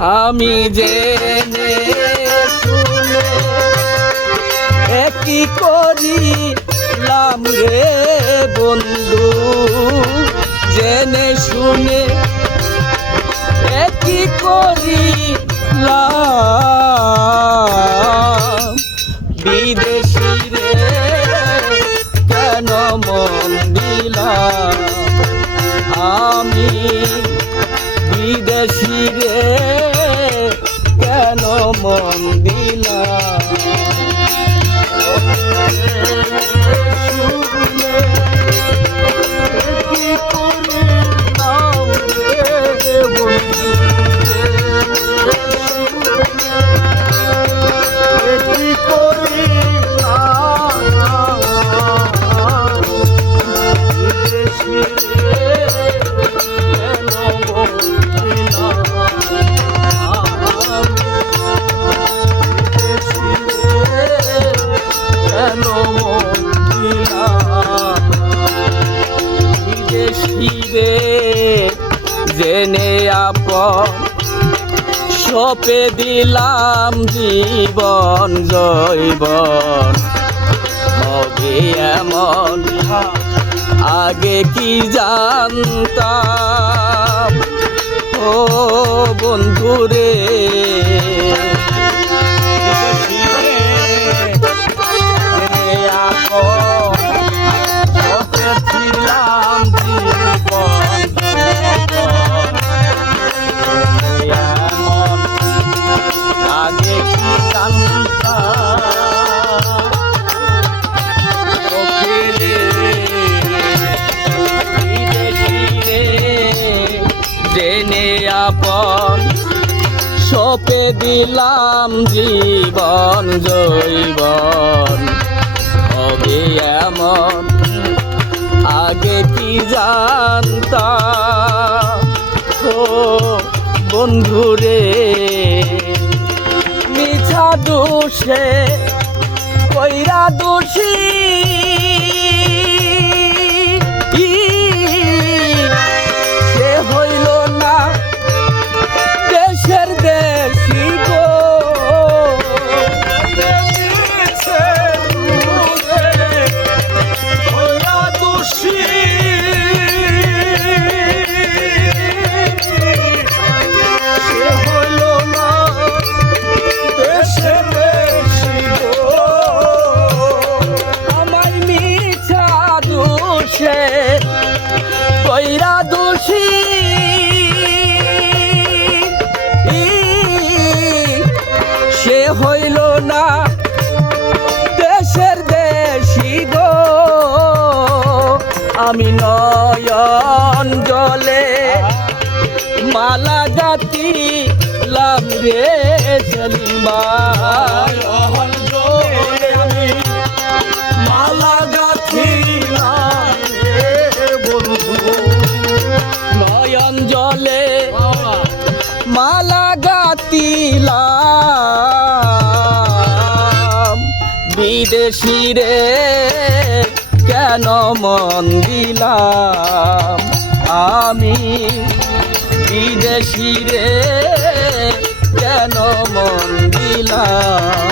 আমি জেনে শুনে কি করিলাম রে বন্ধু, জেনে শুনে কি করিলাম। বিদেশি রে কেন মন দিলাম, আমি বিদেশি রে কেন মন দিলাম। জেনে আপন সপে দিলাম জীবন জৈবন, হবে এমন আগে কি জানতাম ও বন্ধুরে। আপন সপে দিলাম জীবন জৈবন, হবে এমন আগে কি জানতাম ও বন্ধুরে। মিছা দোষে কইরা দোষী সে হইল না দেশের দেশি গো, দোষী সে হইল না দেশের দেশি গো। আমার মিছা দোষে কইরা দোষী সে হইল না দেশের দেশি গো। আমি নয়ন জলে মালা গাঁথিলাম রে সেলিম ভাই, মালা গাঁথিলাম রে বন্ধু, নয়ন জলে মালা গাঁথিলাম। বিদেশি রে কেন মন দিলাম, আমি বিদেশি রে কেন মন দিলাম।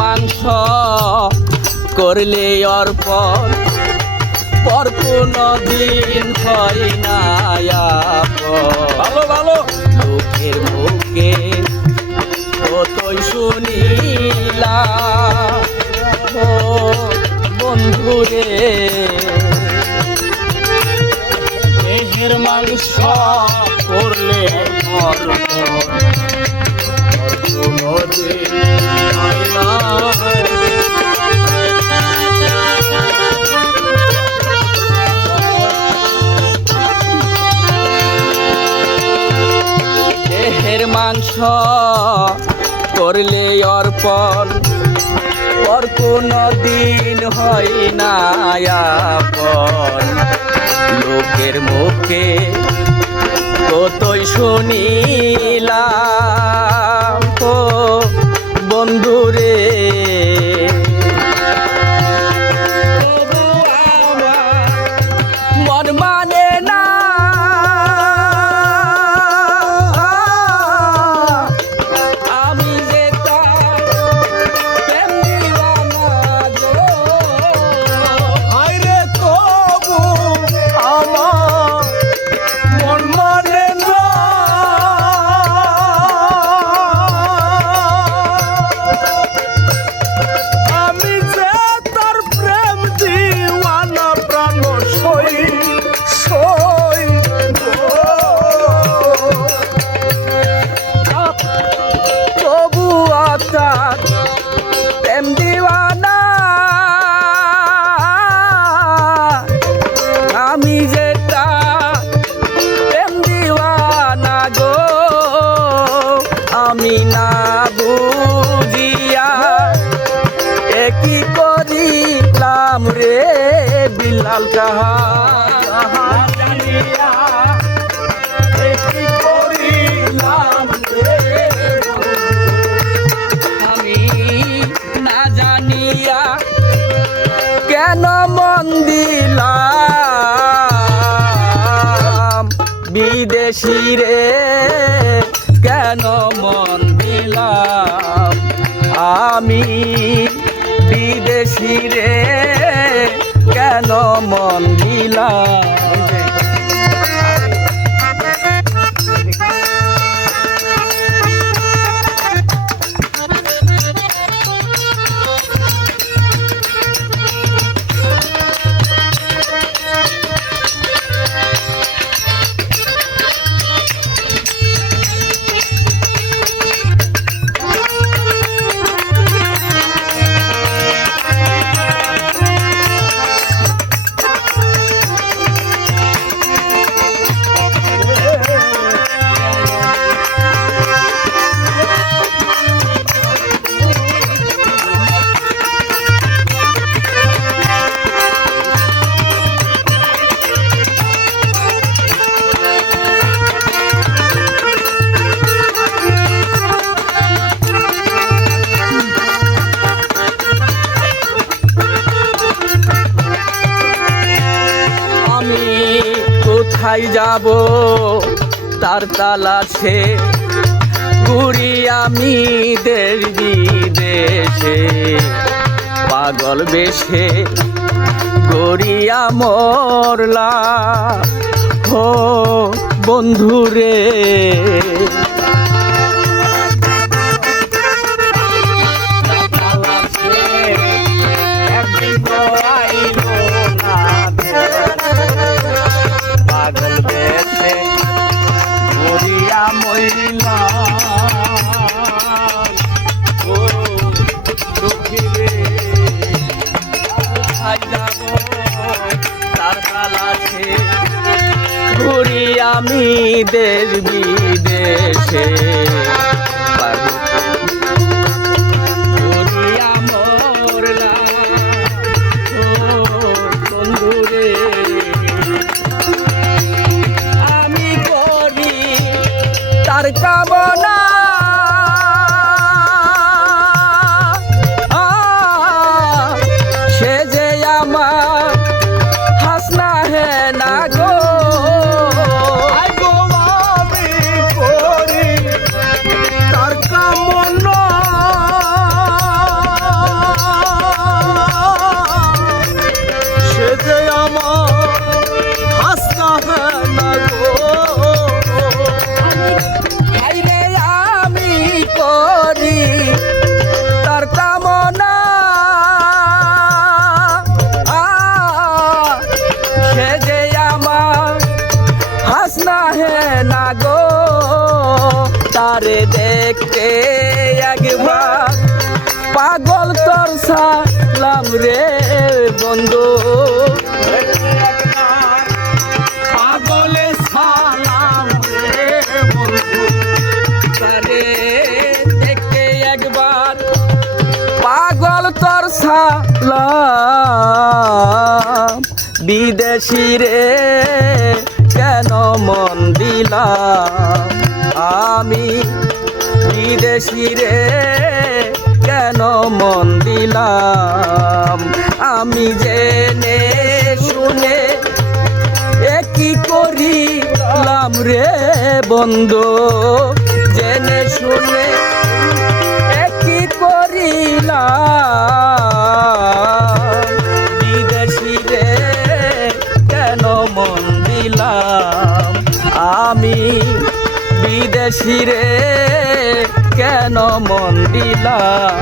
মাংস করলে অর্পণ পর কোনো দিন হয় না ভালো ভালো লোকের মুখে কতই শুনিলাম ও বন্ধুরে। দেহের মাংস করলে অর্পণ কোনো দিন হয় না। মাংস করলে অর্পণ পর কোনো দিন হয় না আপন লোকের মুখে কতই শুনিলাম তো বন্ধুরে মন মানে না আমি যে তার প্রেম দিওয়ানা গো আইরে তবু আমার মন মানে না আমি যে তার প্রেম দিওয়ানা প্রাণ সই সই তবু তার প্রেম দিওয়ানা আমি যেটা প্রেম দিওয়ানা গো আমি না বুঝিয়া একই করিলাম রে বিলাল কাহা জানিয়া কি করিলাম রে আমি না জানিয়া কেন মন দিলাম বিদেশি রে কেন মন দিলাম আমি বিদেশি রে কেন মন দিলাম কোথায় যাব তার তালাশে ঘুরি আমি দেশ বিদেশে পাগল বেশে গড়িয়া মরলা ও বন্ধুরে পাগল বেশে মরিয়া মরিলা ও দুঃখী রে কোথায় যাব তার তালাশে ঘুরি আমি দেশ বিদেশে গড়িয়া মরলা ও বন্ধুরে আমি করি তার কামনা সে যে আমার হাসনা হে না গো আই গো আমি করি তার কামনা সে যে আমার হাসনা হে না গো আইরে আমি করি তার কামনা সে যে আমার হাসনা হে না গো তারে দেখতে একবার পাগল তোর সালাম রে বন্ধু পাগলে সালাম রে বন্ধু তারে দিলাম বিদেশি রে কেন মন দিলাম আমি বিদেশি রে কেন মন দিলাম আমি জেনে শুনে কি করিলাম রে বন্ধু জেনে শুনে কি করিলাম বিদেশি রে কেন মন দিলাম আমি বিদেশি রে কেন মন দিলাম।